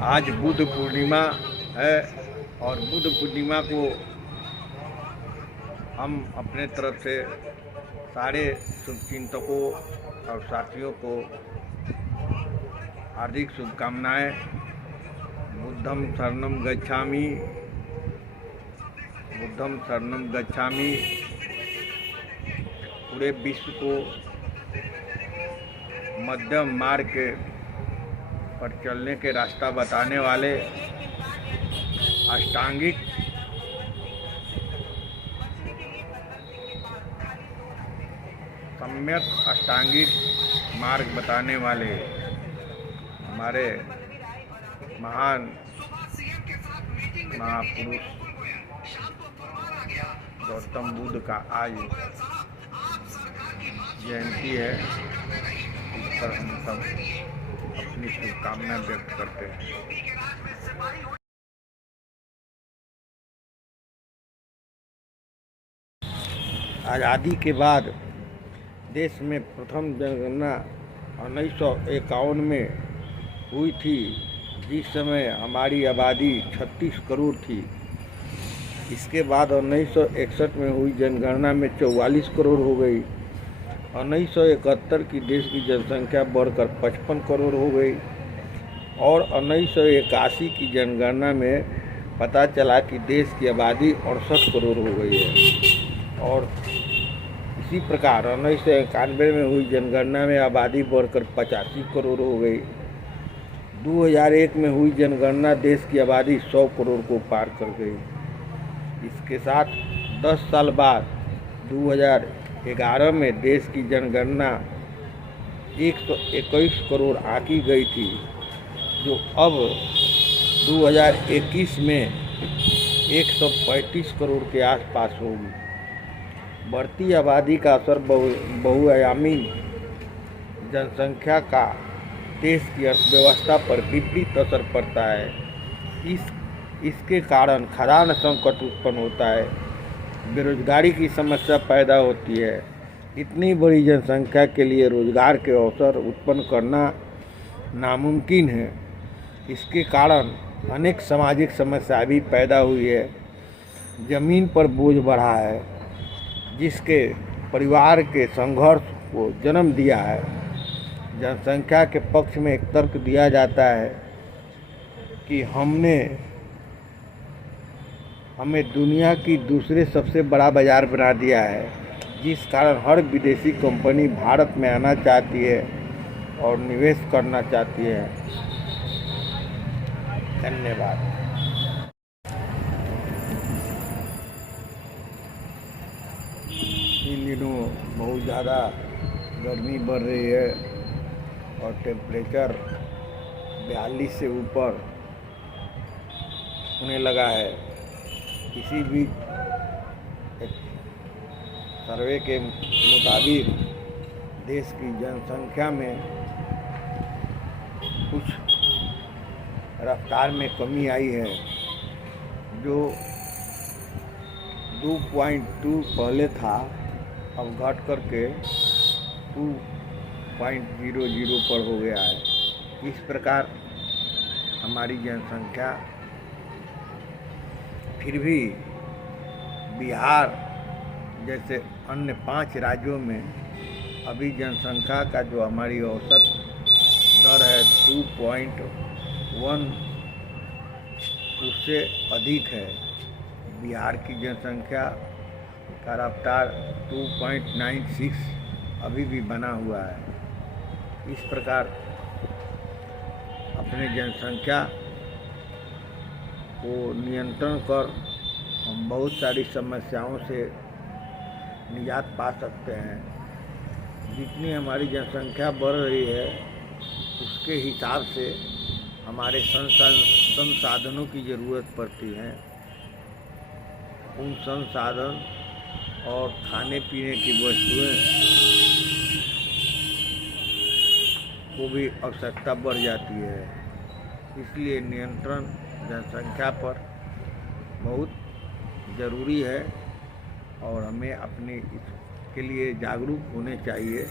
आज बुद्ध पूर्णिमा है और बुद्ध पूर्णिमा को हम अपने तरफ से सारे शुभचिंतकों और साथियों को हार्दिक शुभकामनाएं। बुद्धं शरणं गच्छामि, बुद्धं शरणं गच्छामि। पूरे विश्व को मध्यम मार्ग पर चलने के रास्ता बताने वाले अष्टांगिक सम्यक अष्टांगिक मार्ग बताने वाले हमारे महान महापुरुष गौतम बुद्ध का आज जयंती है। इस पर हम सब अपनी शुभकामनाएं व्यक्त करते हैं। आज़ादी के बाद देश में प्रथम जनगणना 1951 में हुई थी, जिस समय हमारी आबादी 36 करोड़ थी। इसके बाद 1961 में हुई जनगणना में 44 करोड़ हो गई। 1971 की देश की जनसंख्या बढ़कर 55 करोड़ हो गई और 1981 की जनगणना में पता चला कि देश की आबादी 68 करोड़ हो गई है। और इसी प्रकार 1991 में हुई जनगणना में आबादी बढ़कर 85 करोड़ हो गई। 2001 में हुई जनगणना देश की आबादी 100 करोड़ को पार कर गई। इसके साथ 10 साल बाद 2011 में देश की जनगणना 121 करोड़ आंकी गई थी, जो अब 2021 में 135 करोड़ के आसपास होगी। बढ़ती आबादी का असर बहुआयामी जनसंख्या का देश की अर्थव्यवस्था पर विपरीत असर पड़ता है। इसके कारण खाद्यान्न संकट उत्पन्न होता है, बेरोजगारी की समस्या पैदा होती है। इतनी बड़ी जनसंख्या के लिए रोजगार के अवसर उत्पन्न करना नामुमकिन है। इसके कारण अनेक सामाजिक समस्या भी पैदा हुई है। जमीन पर बोझ बढ़ा है, जिसके परिवार के संघर्ष को जन्म दिया है। जनसंख्या के पक्ष में एक तर्क दिया जाता है कि हमें दुनिया की दूसरे सबसे बड़ा बाजार बना दिया है, जिस कारण हर विदेशी कंपनी भारत में आना चाहती है और निवेश करना चाहती है। धन्यवाद। इन दिनों बहुत ज़्यादा गर्मी बढ़ रही है और टेम्परेचर 42 से ऊपर होने लगा है। इसी बीच एक सर्वे के मुताबिक देश की जनसंख्या में कुछ रफ्तार में कमी आई है, जो 2.2 पहले था, अब घट करके 2.00 पर हो गया है। इस प्रकार हमारी जनसंख्या फिर भी बिहार जैसे अन्य 5 राज्यों में अभी जनसंख्या का जो हमारी औसत दर है 2.1, उससे अधिक है। बिहार की जनसंख्या का रफ्तार 2.96 अभी भी बना हुआ है। इस प्रकार अपने जनसंख्या को नियंत्रण कर हम बहुत सारी समस्याओं से निजात पा सकते हैं। जितनी हमारी जनसंख्या बढ़ रही है, उसके हिसाब से हमारे संसाधनों की ज़रूरत पड़ती है। उन संसाधन और खाने पीने की वस्तुएं को भी आवश्यकता बढ़ जाती है। इसलिए नियंत्रण जनसंख्या पर बहुत ज़रूरी है और हमें अपने इसके लिए जागरूक होने चाहिए।